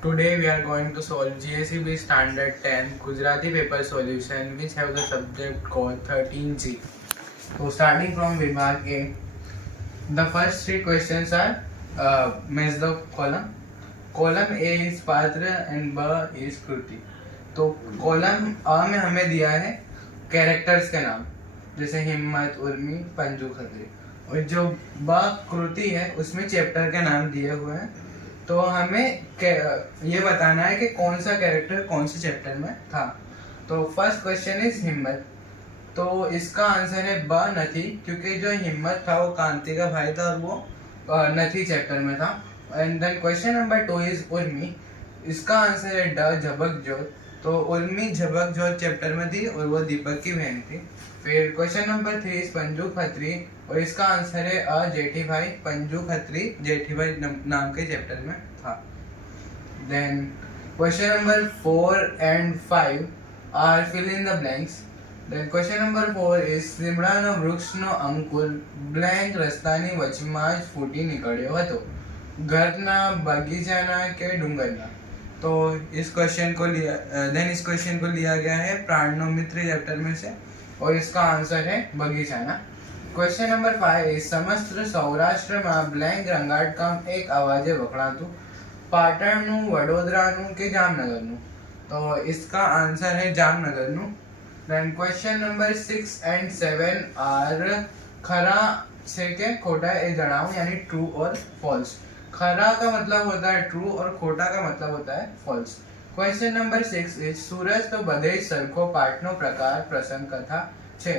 Today we are going to solve GSEB Standard 10 Gujarati paper solution which have the subject called 13G. So starting from Vibhag A, the first three questions are match the column. Column A is Patra and B is Kruti. तो column A में हमें दिया है characters के नाम जैसे हिम्मत, उर्मी, पंजू, खत्री, और जो ब कृति है उसमें चैप्टर के नाम दिए हुए हैं। तो हमें ये बताना है कि कौन सा कैरेक्टर कौन से चैप्टर में था। तो फर्स्ट क्वेश्चन इज हिम्मत, तो इसका आंसर है ब नथी, क्योंकि जो हिम्मत था वो कांति का भाई था और वो नथी चैप्टर में था। And then question number 2 is Urmi, इसका आंसर है ड झबक जोत, तो उर्मी झबक जोत चैप्टर में थी और वो दीपक की बहन थी। फिर question number 3 is Panju Khatri, और इसका आंसर है अ जेठी भाई, पंजू खत्री जेठी भाई नाम के चैप्टर में था। Then question number 4 and 5 are fill in the blanks. Then question number 4 is લીમડાનો વૃક્ષનો અંકુર બ્લેન્ક રસ્તાની વચમાં જ ફૂટી નીકળ્યો હતો, ઘરના બગીચાના કે ડુંગરના। तो इस क्वेश्चन को लिया गया है प्राणनो मित्र चैप्टर में से, और इसका आंसर है बगीचाना। क्वेश्चन नंबर 5 इज समस्त सौराष्ट्र में ब्लैंक रंगाटकाम एक आवाजे वखणातु, पाटणनु, वडोदरानु के जामनगरनु। तो इसका आंसर है जामनगरनु। Then question number 6 and 7 are खरा से के खोटा ए जणावो, यानी ट्रू और फॉल्स। खरा का मतलब होता है ट्रू और खोटा का मतलब होता है फॉल्स। क्वेश्चन नंबर 6 इज सूरज तो बधे सरखो पाठनो प्रकार प्रसंग कथा छे,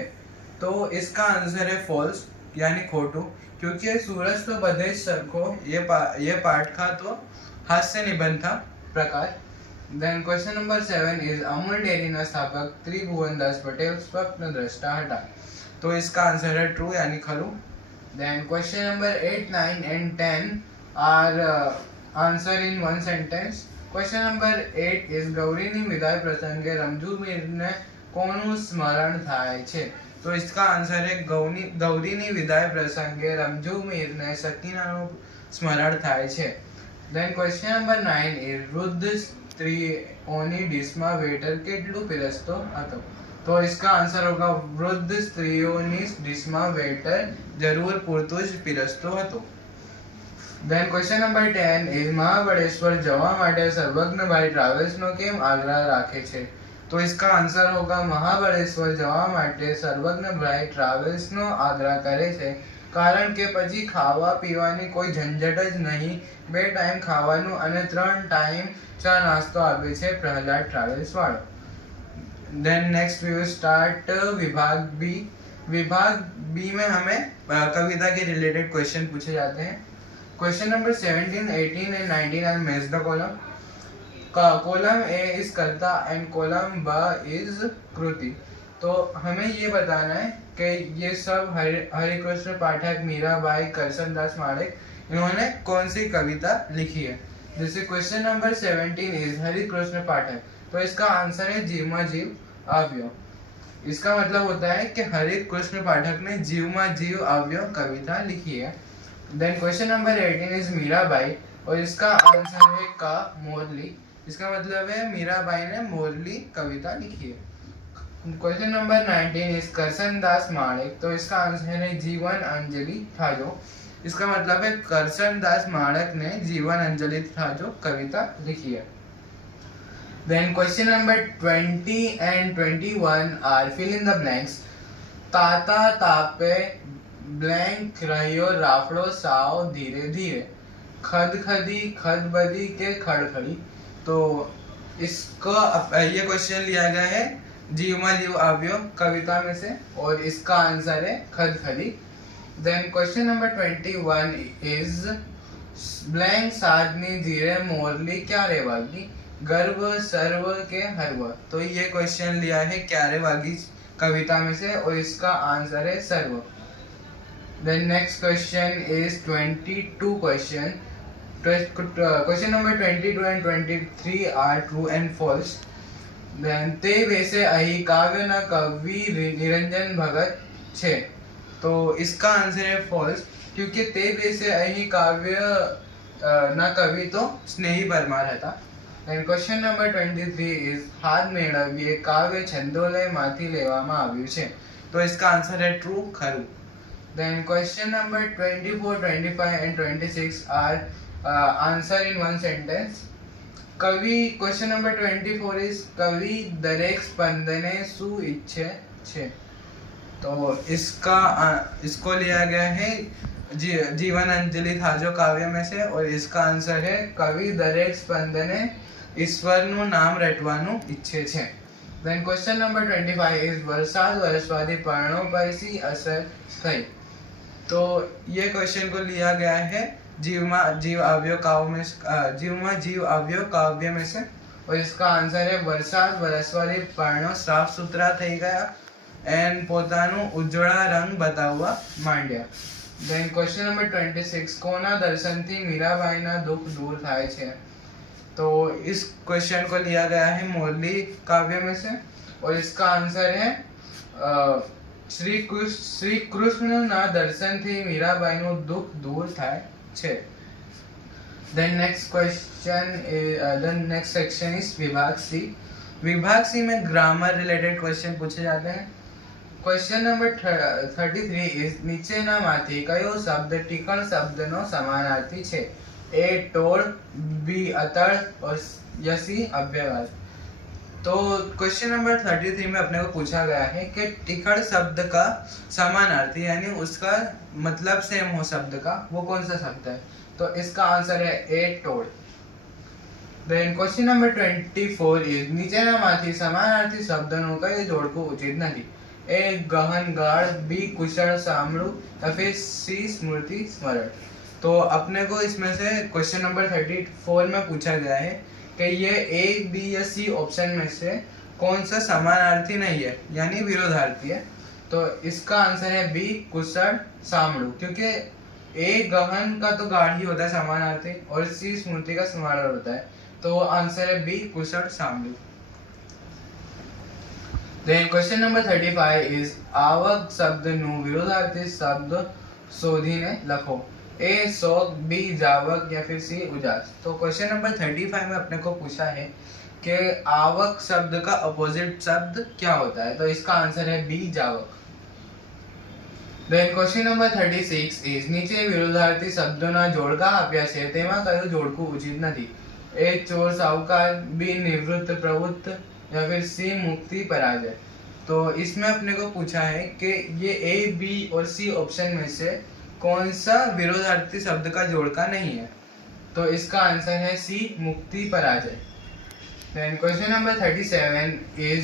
तो इसका आंसर है फॉल्स यानी खोटू, क्योंकि सूरज तो बधे सरखो ये पाठ का तो हास्य निबंध था प्रकार। Then question number 7 is Amul dairy ना स्थापक त्रिभुवन दास पटेल स्वप्न दृष्टा हटा, तो इसका आंसर है ट्रू यानी खरू। Then question number 8, 9 and 10 are answer in one sentence. Question number 8 is ગૌરીની વિદાય પ્રસંગે રમઝુમીરને કોનું સ્મરણ થાય છે, તો इसका आंसर है ગૌરીની વિદાય પ્રસંગે રમઝુમીરને સતીનાનું સ્મરણ થાય છે। Then question number 9 is વૃદ્ધ સ્ત્રીઓની ડિશમાં વેટર કેટલું પીરસતો હતો, तो इसका आंसर होगा વૃદ્ધ સ્ત્રીઓની ડિશમાં વેટર જરૂર પૂરતું જ પીરસતો હતો। Then question number 10 is Mahabaleshwar जवा माटे सर्वज्ञभाई ट्रावेल्स नो केम आग्रह राखे छे, तो इसका आंसर होगा महाबळेश्वर जवा माटे सर्वज्ञभाई ट्रावेल्स नो आग्रह करे छे, कारण के પછી ખાવા પીવાની કોઈ ઝંઝટ જ નહીં, 2 ટાઈમ ખાવાનું અને 3 ટાઈમ ચા નાસ્તો આપે છે પ્રહલાદ ટ્રાવેલ્સ વાળો। Then next we will start विभाग बी। विभाग बी में हमें कविता के रिलेटेड क्वेश्चन पूछे जाते हैं। क्वेश्चन नंबर 17, 18 and 19 are match the column. कॉलम ए इज कर्ता एंड कॉलम ब इज कृति। तो हमें ये बताना है कि ये सब हरिकृष्ण पाठक, मीराबाई, करसनदास माणिक, इन्होंने कौन सी कविता लिखी है। जैसे क्वेश्चन नंबर 17 इज हरिकृष्ण पाठक, तो इसका आंसर है जीव में जीव आव्यो। इसका मतलब होता है कि हरिकृष्ण पाठक ने जीव में जीव आव्यो कविता लिखी है। Then question number 18 is Mirabai, और इसका आंसर है का मोरली। इसका मतलब है मीराबाई ने मोरली कविता लिखी है। क्वेश्चन नंबर 19 इज करसनदास माणिक, तो इसका आंसर है जीवन अंजलि था जो। इसका मतलब है करसनदास माणिक ने जीवन अंजलि था जो कविता लिखी है। Then question number 20 and 21 are fill in the blanks. ताता तापे ब्लैंक रहियो राफड़ो साव धीरे धीरे, खदखदी खदबदी के खड़खड़ी। तो इसको ये क्वेश्चन लिया गया है जीव में जीव आव्यो कविता में से, और इसका आंसर है खदखदी। Then question number 21 is blank साधनी धीरे मोरली क्या रे वागी, गर्व सर्व के हरव। तो ये क्वेश्चन लिया है क्या रे वागी कविता में से, और इसका आंसर है सर्व। Then next question is 22 question. Question number 22 and 23 are true and false. Then તે વૈસે અહીં કાવ્યના કવિ નિરંજન ભગત છે, तो इसका आंसर है false, क्योंकि તે વૈસે અહીં કાવ્ય ના કવિ તો સ્નેહી પરમાર હતા. Then question number 23 is હાથ મેળવીએ કાવ્ય છંદોલયમાંથી લેવામાં આવ્યું છે. તો इसका आंसर है true, खरू. Then question number 24, 25 and 26 are answer in one sentence. કવિ question number 24 is કવિ દરેક સ્પંદને શું ઈચ્છે છે. तो इसको लिया गया है जीवन अंजलि था जो काव्य में से, और इसका आंसर है कवि दरेक स्पंदने ईश्वरનું નામ રટવાનું ઈચ્છે છે. Then question number 25 is વરસાદ વરસવાથી પર્ણો પર સી અસર થઈ. तो ये क्वेश्चन को लिया गया है जीव अवयव काव्य में से, और इसका आंसर है વરસાદ વરસવાથી પર્ણો સાફ સુથરા થઈ ગયા એન્ડ પોતાનું ઉજ્જવળ રંગ બતાવવા માંડ્યા. Then question number 26 કોના દર્શનથી મીરાબાઈના દુઃખ दूर થાય છે. तो इस क्वेश्चन को लिया गया है मोरली काव्य में से, और इसका आंसर है श्री कृष्णના દર્શનથી મીરાબાઈનું દુઃખ दूर થાય છે. Then next question the next section is विभाग सी. विभाग सी में ग्रामर रिलेटेड क्वेश्चन पूछे जाते हैं. क्वेश्चन नंबर 33 इज નીચેનામાંથી કયો શબ્દ ટીકણ શબ્દનો સમાનાર્થી છે. ए टोड़, बी अतड़ और सी अव्यवाद. तो क्वेश्चन नंबर 33 में अपने को पूछा गया है कि टिकड़ शब्द का समानार्थी यानी उसका मतलब सेम हो शब्द का, वो कौन सा शब्द है. तो इसका आंसर है ए टोड़. देन क्वेश्चन नंबर 24 इज નીચેનામાંથી સમાનાર્થી શબ્દનું કયું જોડકું ઉચિત નથી. ए गहन गाढ़, बी कुशल सामड़ू या फिर सी स्मृति स्मरण. तो अपने को इसमें से क्वेश्चन नंबर 34 में पूछा गया है कि ये ए, बी या सी ऑप्शन में से कौन सा समानार्थी नहीं है यानी विरोधार्थी है. तो इसका आंसर है बी कुशल सामड़ू, क्योंकि ए गहन का तो गाढ़ ही होता है समानार्थी और सी स्मृति का स्मरण होता है. तो आंसर है B Kusal सामड़ू. Then question number 35 is આવક શબ્દનું વિરોધાર્થી શબ્દ શોધીને લખો. ए शौक, बी जावक या फिर सी उजास. तो क्वेश्चन नंबर 35 में अपने को पूछा है कि आवक शब्द का अपोजिट शब्द क्या होता है. तो इसका आंसर है बी जावक. देन क्वेश्चन नंबर 36 इज નીચે વિરોધાર્થી શબ્દોના જોડકા આપ્યા છે તેમાં કયું જોડકું ઉચિત નથી. ए चोर साहूकार, बी निवृत्त प्रवृत्त या फिर सी मुक्ति पराजय. तो इसमें अपने को पूछा है कि ये ए, बी और सी ऑप्शन में से कौन सा विरोधार्थी शब्द का जोड़का नहीं है. तो इसका आंसर है सी मुक्ति पराजय. देन क्वेश्चन नंबर 37 इज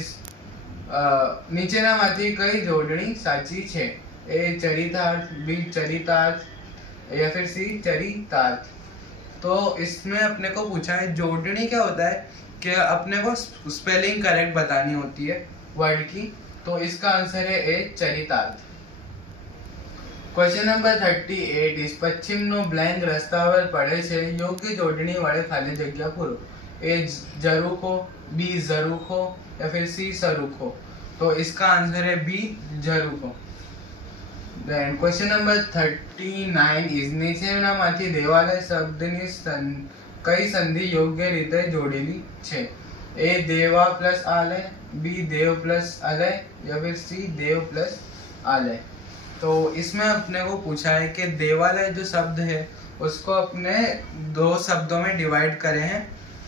નીચેનામાંથી કઈ જોડણી સાચી છે. ए चरितार्थ, बी चरितार्थ या फिर सी चरितार्थ. तो इसमें अपने को पूछा है जोड़नी क्या होता है कि अपने को स्पेलिंग करेक्ट बतानी होती है वर्ड की. तो इसका आंसर है ए चरितार्थ. क्वेश्चन नंबर 38 इज પશ્ચિમનો બ્લેન્ક રસ્તા પર પડે છે યોગ્ય જોડણી વડે ખાલી જગ્યા પૂરો. ए ઝરૂખો, बी ઝરૂખો या फिर सी સરૂખો. तो इसका आंसर है बी ઝરૂખો. देन क्वेश्चन नंबर 39 इज નીચેનામાંથી દેવાલય શબ્દની કઈ સંધિ યોગ્ય રીતે જોડેલી છે. ए देवा प्लस आलय, बी देव प्लस अलय या फिर सी देव प्लस आलय. तो इसमें अपने को पूछा है कि देवालय जो शब्द है उसको अपने दो शब्दों में डिवाइड करे हैं.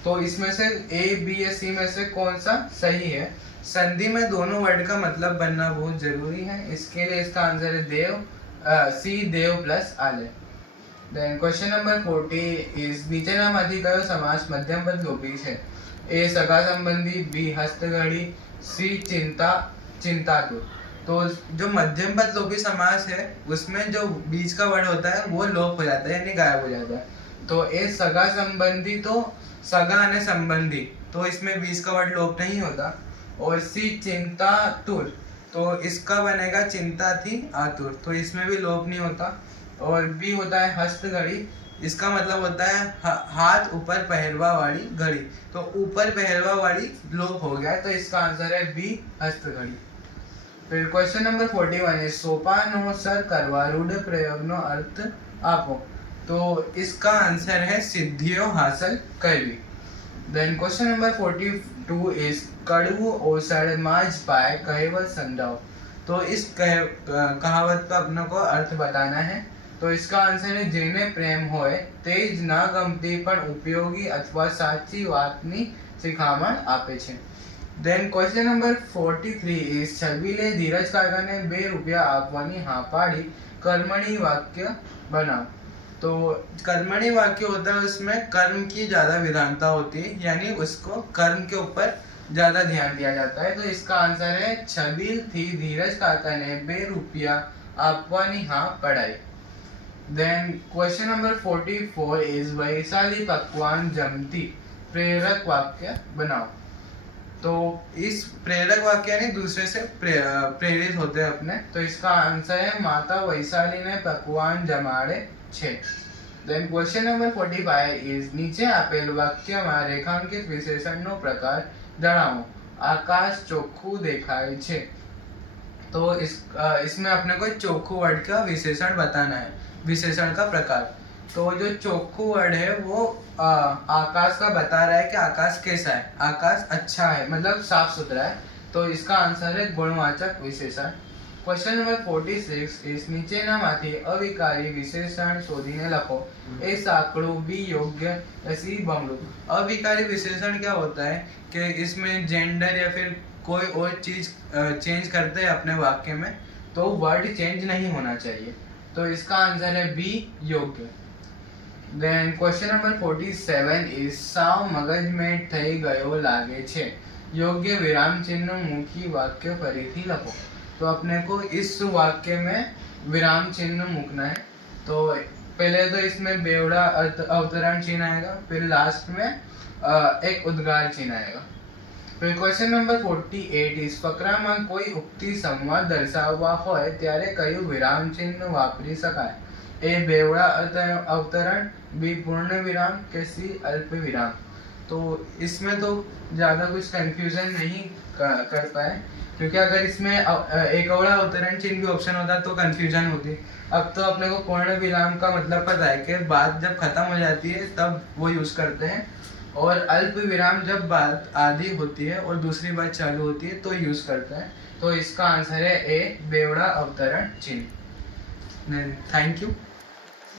तो इसमें से ए, बी या सी में से कौन सा सही है. संधि में दोनों वर्ड का मतलब बनना बहुत जरूरी है, इसके लिए इसका आंसर है देव, सी देव प्लस आलय. देन क्वेश्चन नंबर 40 इज નીચેનામાંથી કયો સમાસ મધ્યમપદ લોપી છે. ए सगा संबंधी, बी हस्तघड़ी, सी चिंतातुर. तो जो मध्यम पद लोपी समास है उसमें जो बीच का वर्ड होता है वो लोप हो जाता है यानी गायब हो जाता है. तो ए सगा संबंधी तो सगा ने संबंधी, तो इसमें बीच का वर्ड लोप नहीं होता. और सी चिंतातुर, तो इसका बनेगा चिंता थी आतुर, तो इसमें भी लोप नहीं होता. और बी होता है हस्तघड़ी, इसका मतलब होता है हाथ ऊपर पहरवा वाली घड़ी, तो ऊपर पहरवा वाली लोप हो गया, तो इसका आंसर है बी हस्तघड़ी. फिर क्वेश्चन नंबर 41 है સોપાનો સર કરવા રૂઢ પ્રયોગનો અર્થ આપો. तो इसका आंसर है सिद्धियों हासिल करवी। देन क्वेश्चन नंबर 42 इज कड़ू ओसड़ माज पाए कहेवत समझाओ। तो इस कहावत का अपने को अर्थ बताना है। तो इसका आंसर है जेने प्रेम होए तेज ना गमती पण उपयोगी अथवा साची वातनी शिखामण आपे छे। देन क्वेश्चन नंबर 43 इज छबीले धीरज काकाने 2 रुपया आपवानी हाँ पाड़ी कर्मणी वाक्य बनाओ। तो कर्मणी वाक्य होता है, उसमें कर्म की ज्यादा विधानता होती है, यानी उसको कर्म के ऊपर ज्यादा ध्यान दिया जाता है। तो इसका आंसर है छबील थी धीरज काका ने 2 रुपया आपवानी हाँ पढ़ाई। Then question number 44 is Vaishali पकवान जमती प्रेरक वाक्य बनाओ। तो इस प्रेरक वाक्य यानी दूसरे से प्रेरित होते हैं अपने। तो इसका आंसर है माता वैशाली ने पकवान जमाड़े छे। देन क्वेश्चन नंबर 45 इज नीचे આપેલ વાક્યમાં રેખાંકિત વિશેષણનો પ્રકાર જણાવો। આકાશ ચોખ્ખું દેખાય છે। तो इसमें अपने को चोखू वर्ड का विशेषण बताना है, विशेषण का प्रकार। तो जो चोखू वर्ड है वो आकाश का बता रहा है कि आकाश कैसा है, आकाश अच्छा है, मतलब साफ सुथरा है। तो इसका आंसर है गुणवाचक विशेषण। क्वेश्चन नंबर 46 इस नीचेनामांथी अविकारी विशेषण शोधीने लखो। ए साकड़ू बी योग्य सी बमणु। अविकारी विशेषण क्या होता है कि इसमें जेंडर या फिर कोई और चीज चेंज करते हैं अपने वाक्य में, तो वर्ड चेंज नहीं होना चाहिए। तो इसका आंसर है बी योग्य। देन क्वेश्चन नंबर 47 इज साव मगज में थई गयो लागे छे। योग्य विराम चिन्ह मूकी वाक्य फरीथी लखो। तो अपने को इस वाक्य में विराम चिन्ह मूकना है। तो पहले तो इसमें बेवड़ा अवतरण चिन्ह आएगा, फिर लास्ट में एक उद्गार चिन्ह आएगा। फिर क्वेश्चन नंबर 48 इस फकराમાં કોઈ ઉક્તિ સંવાદ દર્શાવવા હોય ત્યારે કયું વિરામ ચિહ્ન વાપરી શકાય। ए बेवड़ा अवतरण, बी पूर्ण विराम के सी अल्प विराम। तो इसमें तो ज़्यादा कुछ कंफ्यूजन नहीं कर पाए, क्योंकि अगर इसमें एक अवड़ा अवतरण चिन्ह भी ऑप्शन होता तो कंफ्यूजन होती। अब तो अपने को पूर्ण विराम का मतलब पता है कि बात जब खत्म हो जाती है तब वो यूज करते हैं, और अल्प विराम जब बात आधी होती है और दूसरी बात चालू होती है तो यूज करते हैं। तो इसका आंसर है ए बेवड़ा अवतरण चिन्ह। Thank you.